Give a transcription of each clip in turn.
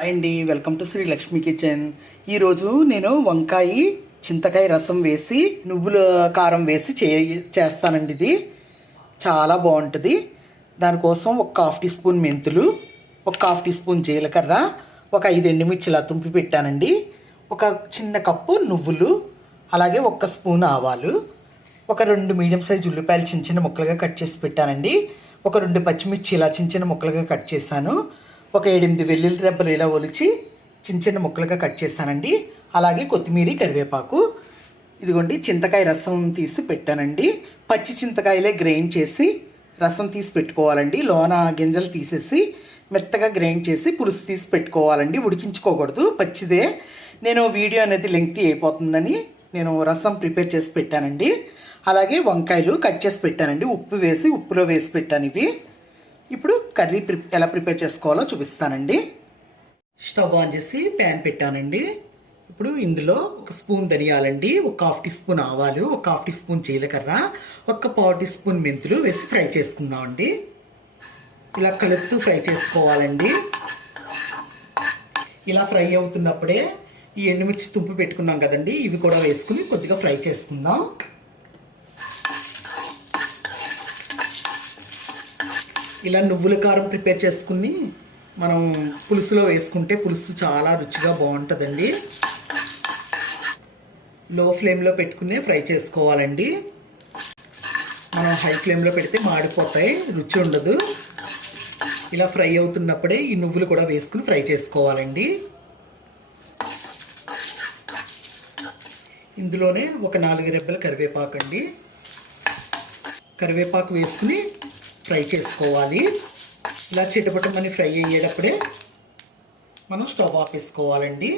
Hi అండి welcome to Sri Lakshmi kitchen. ఈరోజు నేను వంకాయ చింతకాయ రసం వేసి నువ్వుల కారం వేసి చే చేస్తానండి ఇది. చాలా బాగుంటుంది. దానికోసం ఒక హాఫ్ టీ స్పూన్ మెంతులు ఒక హాఫ్ టీ స్పూన్ జీలకర్ర ఒక ఐదు ఎండుమిర్చిలా తుంపి పెట్టానండి. ఒక చిన్న కప్పు నువ్వులు అలాగే ఒక స్పూన్ ఆవాలు ఒక రెండు మీడియం సైజ్ ఉల్లిపాయలు చిన్న చిన్న ముక్కలుగా కట్ చేసి పెట్టానండి. ఒక రెండు పచ్చిమిర్చి ఇలా చిన్న చిన్న ముక్కలుగా కట్ చేశాను. ఒక ఎనిమిది వెల్లుల్లి రెబ్బలు ఇలా ఒలిచి చిన్న చిన్న ముక్కలుగా కట్ చేశానండి అలాగే కొత్తిమీర కరివేపాకు ఇదిగోండి చింతకాయ రసం తీసి పెట్టానండి. పచ్చి చింతకాయలే గ్రైండ్ చేసి రసం తీసి పెట్టుకోవాలండి. లోన గింజలు తీసేసి మెత్తగా గ్రైండ్ చేసి పులుసు తీసి పెట్టుకోవాలండి. ఉడికించుకోకూడదు పచ్చిదే. నేను వీడియో అనేది లెంగ్తీ అయిపోతుందని నేను రసం ప్రిపేర్ చేసి పెట్టానండి. అలాగే వంకాయలు కట్ చేసి పెట్టానండి. ఉప్పు వేసి ఉప్పులో వేసి పెట్టాను ఇవి. ఇప్పుడు కర్రీ ఎలా ప్రిపేర్ చేసుకోవాలో చూపిస్తానండి. స్టవ్ ఆన్ చేసి ప్యాన్ పెట్టానండి. ఇప్పుడు ఇందులో ఒక స్పూన్ ధనియాలండి ఒక హాఫ్ టీ స్పూన్ ఆవాలు ఒక హాఫ్ టీ స్పూన్ జీలకర్ర ఒక పావు టీ స్పూన్ మెంతులు వేసి ఫ్రై చేసుకుందామండి. ఇలా కలుపుతూ ఫ్రై చేసుకోవాలండి. ఇలా ఫ్రై అవుతున్నప్పుడే ఈ ఎండుమిర్చి తుంపు పెట్టుకున్నాం కదండి ఇవి కూడా వేసుకుని కొద్దిగా ఫ్రై చేసుకుందాం. ఇలా నువ్వుల కారం ప్రిపేర్ చేసుకుని మనం పులుసులో వేసుకుంటే పులుసు చాలా రుచిగా బాగుంటుందండి. లో ఫ్లేమ్లో పెట్టుకునే ఫ్రై చేసుకోవాలండి. మనం హై ఫ్లేమ్లో పెడితే మాడిపోతాయి రుచి ఉండదు. ఇలా ఫ్రై అవుతున్నప్పుడే ఈ నువ్వులు కూడా వేసుకుని ఫ్రై చేసుకోవాలండి. ఇందులోనే ఒక నాలుగు రెబ్బల కరివేపాకు అండి కరివేపాకు వేసుకుని ఫ్రై చేసుకోవాలి. ఇలా చిటపటమని ఫ్రై అయ్యేటప్పుడే మనం స్టవ్ ఆపేసుకోవాలండి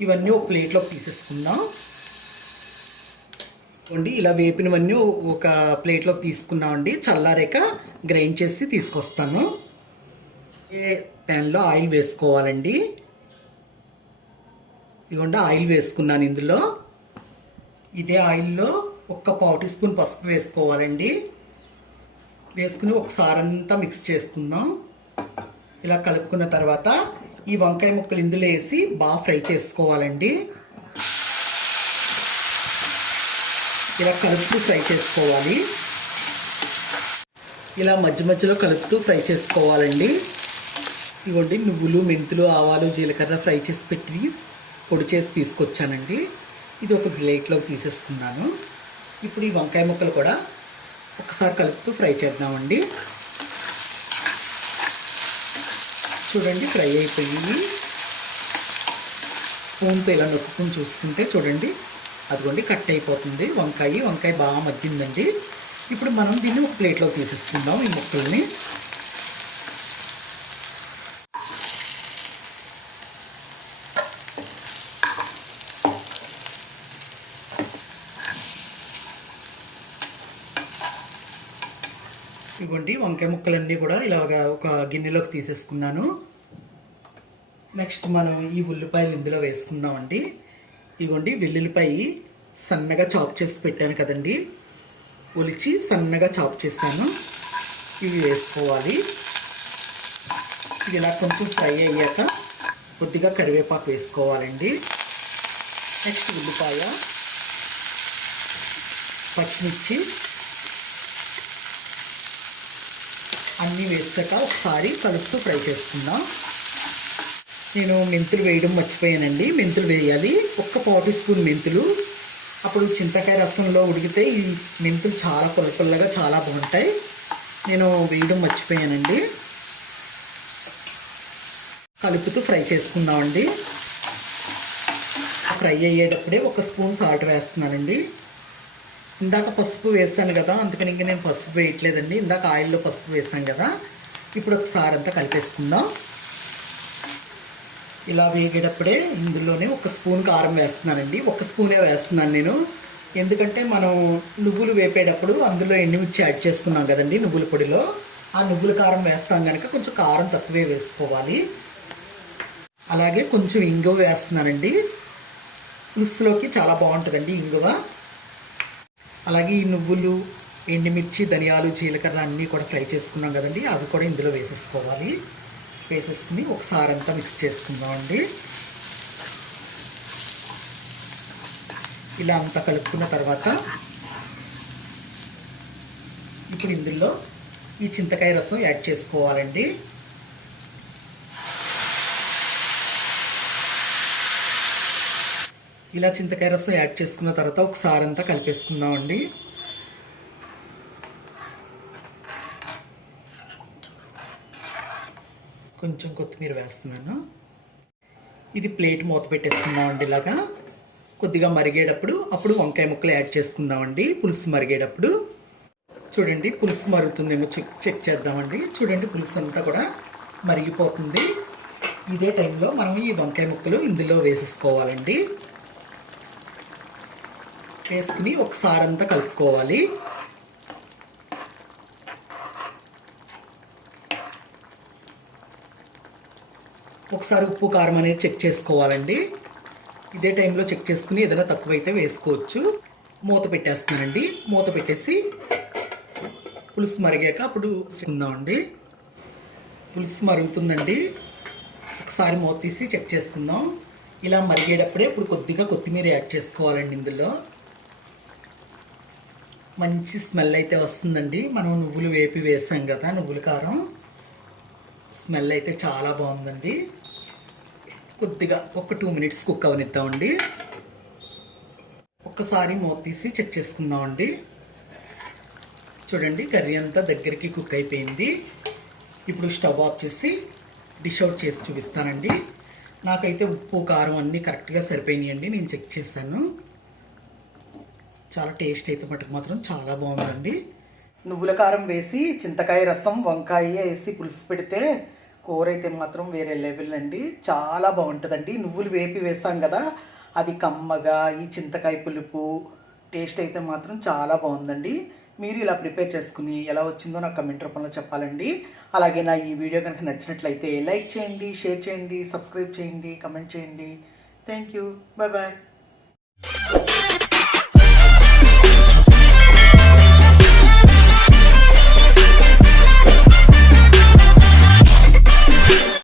ఇవన్నీ ఒక ప్లేట్లోకి తీసేసుకుందాం. అండి ఇలా వేపినవన్నీ ఒక ప్లేట్లోకి తీసుకున్నామండి చల్లారాక గ్రైండ్ చేసి తీసుకొస్తాను. ఏ ప్యాన్లో ఆయిల్ వేసుకోవాలండి. ఇవ్వండి ఆయిల్ వేసుకున్నాను ఇందులో. ఇదే ఆయిల్లో ఒక్క పావు టీ స్పూన్ పసుపు వేసుకోవాలండి. వేసుకుని ఒకసారి అంతా మిక్స్ చేసుకుందాం. ఇలా కలుపుకున్న తర్వాత ఈ వంకాయ ముక్కలు ఇందులో వేసి బాగా ఫ్రై చేసుకోవాలండి. ఇలా కలుపుతూ ఫ్రై చేసుకోవాలి. ఇలా మధ్య మధ్యలో కలుపుతూ ఫ్రై చేసుకోవాలండి. ఇవ్వండి నువ్వులు మెంతులు ఆవాలు జీలకర్ర ఫ్రై చేసి పెట్టి పొడి చేసి తీసుకొచ్చానండి. ఇది ఒక ప్లేట్లోకి తీసేసుకున్నాను. ఇప్పుడు ఈ వంకాయ ముక్కలు కూడా ఒకసారి కలుపుతూ ఫ్రై చేద్దామండి. చూడండి ఫ్రై అయిపోయి స్పూన్తో ఇలా నొక్కుని చూసుకుంటే చూడండి అదిగోండి కట్ అయిపోతుంది. వంకాయ వంకాయ బాగా మగ్గిందండి. ఇప్పుడు మనం దీన్ని ఒక ప్లేట్లో తీసేసుకుందాం ఈ ముక్కల్ని. ఇవ్వండి వంకాయ ముక్కలన్నీ కూడా ఇలాగ ఒక గిన్నెలోకి తీసేసుకున్నాను. నెక్స్ట్ మనం ఈ ఉల్లిపాయలు ఇందులో వేసుకుందామండి. ఇవ్వండి వెల్లుల్లిపాయ సన్నగా చాప్ చేసి పెట్టాను కదండి. ఒలిచి సన్నగా చాప్ చేశాను. ఇవి వేసుకోవాలి. ఇవి ఇలా కొంచెం ఫ్రై అయ్యాక కొద్దిగా కరివేపాకు వేసుకోవాలండి. నెక్స్ట్ ఉల్లిపాయ పచ్చిమిర్చి అన్నీ వేసాక ఒకసారి కలుపుతూ ఫ్రై చేసుకుందాం. నేను మెంతులు వేయడం మర్చిపోయానండి. మెంతులు వేయాలి. ఒక్క పావు స్పూన్ మెంతులు. అప్పుడు చింతకాయ రసంలో ఉడికితే ఈ మెంతులు చాలా పుల్ల చాలా బాగుంటాయి. నేను వేయడం మర్చిపోయానండి. కలుపుతూ ఫ్రై చేసుకుందామండి. ఫ్రై అయ్యేటప్పుడే ఒక స్పూన్ సాల్ట్ వేస్తున్నానండి. ఇందాక పసుపు వేస్తాను కదా అందుకని ఇంక నేను పసుపు వేయట్లేదండి. ఇందాక ఆయిల్లో పసుపు వేస్తాను కదా ఇప్పుడు ఒకసారి అంతా కలిపేసుకుందాం. ఇలా వేగేటప్పుడే ఇందులోనే ఒక స్పూన్ కారం వేస్తున్నానండి. ఒక స్పూనే వేస్తున్నాను నేను. ఎందుకంటే మనం నువ్వులు వేపేటప్పుడు అందులో ఎండుమిర్చి యాడ్ చేసుకున్నాం కదండి నువ్వుల పొడిలో. ఆ నువ్వుల కారం వేస్తాం కనుక కొంచెం కారం తక్కువే వేసుకోవాలి. అలాగే కొంచెం ఇంగువ వేస్తున్నానండి. పులుసులోకి చాలా బాగుంటుందండి ఇంగువ. అలాగే ఈ నువ్వులు ఎండుమిర్చి ధనియాలు జీలకర్ర అన్నీ కూడా ఫ్రై చేసుకున్నాం కదండి. అవి కూడా ఇందులో వేసేసుకోవాలి. వేసేసుకుని ఒకసారి అంతా మిక్స్ చేసుకుందామండి ఇలా అంతా కలుపుకున్న తర్వాత ఇప్పుడు ఇందులో ఈ చింతకాయ రసం యాడ్ చేసుకోవాలండి. ఇలా చింతకాయ రసం యాడ్ చేసుకున్న తర్వాత ఒకసారి అంతా కలిపేసుకుందామండి. కొంచెం కొత్తిమీర వేస్తున్నాను. ఇది ప్లేట్ మూత పెట్టేసుకుందామండి ఇలాగా. కొద్దిగా మరిగేటప్పుడు అప్పుడు వంకాయ ముక్కలు యాడ్ చేసుకుందామండి పులుసు మరిగేటప్పుడు. చూడండి పులుసు మరుగుతుందేమో చెక్ చెక్ చేద్దామండి. చూడండి పులుసు అంతా కూడా మరిగిపోతుంది. ఇదే టైంలో మనం ఈ వంకాయ ముక్కలు ఇందులో వేసేసుకోవాలండి. వేసుకుని ఒకసారి అంతా కలుపుకోవాలి. ఒకసారి ఉప్పు కారం అనేది చెక్ చేసుకోవాలండి. ఇదే టైంలో చెక్ చేసుకుని ఏదైనా తక్కువైతే వేసుకోవచ్చు. మూత పెట్టేస్తున్నానండి. మూత పెట్టేసి పులుసు మరిగాక అప్పుడు చెక్కుందామండి పులుసు మరుగుతుందండి. ఒకసారి మూత తీసి చెక్ చేసుకుందాం. ఇలా మరిగేటప్పుడే ఇప్పుడు కొద్దిగా కొత్తిమీర యాడ్ చేసుకోవాలండి ఇందులో. మంచి స్మెల్ అయితే వస్తుందండి. మనం నువ్వులు వేపి వేసాం కదా నువ్వుల కారం. స్మెల్ అయితే చాలా బాగుందండి. కొద్దిగా ఒక టూ మినిట్స్ కుక్ అవనిద్దామండి. ఒక్కసారి మూత తీసి చెక్ చేసుకుందామండి. చూడండి కర్రీ అంతా దగ్గరికి కుక్ అయిపోయింది. ఇప్పుడు స్టవ్ ఆఫ్ చేసి డిష్ అవుట్ చేసి చూపిస్తానండి. నాకైతే ఉప్పు కారం అన్నీ కరెక్ట్గా సరిపోయినాయండి. నేను చెక్ చేశాను. చాలా టేస్ట్ అయితే మటుకు మాత్రం చాలా బాగుందండి. నువ్వుల కారం వేసి చింతకాయ రసం వంకాయ వేసి పులుసు పెడితే కూర అయితే మాత్రం వేరే లెవెల్ అండి. చాలా బాగుంటుందండి. నువ్వులు వేపి వేస్తాం కదా అది కమ్మగా ఈ చింతకాయ పులుపు టేస్ట్ అయితే మాత్రం చాలా బాగుందండి. మీరు ఇలా ప్రిపేర్ చేసుకుని ఎలా వచ్చిందో నాకు కమెంట్ రూపంలో చెప్పాలండి. అలాగే నా ఈ వీడియో కనుక నచ్చినట్లయితే లైక్ చేయండి షేర్ చేయండి సబ్స్క్రైబ్ చేయండి కమెంట్ చేయండి. Thank you. Bye bye.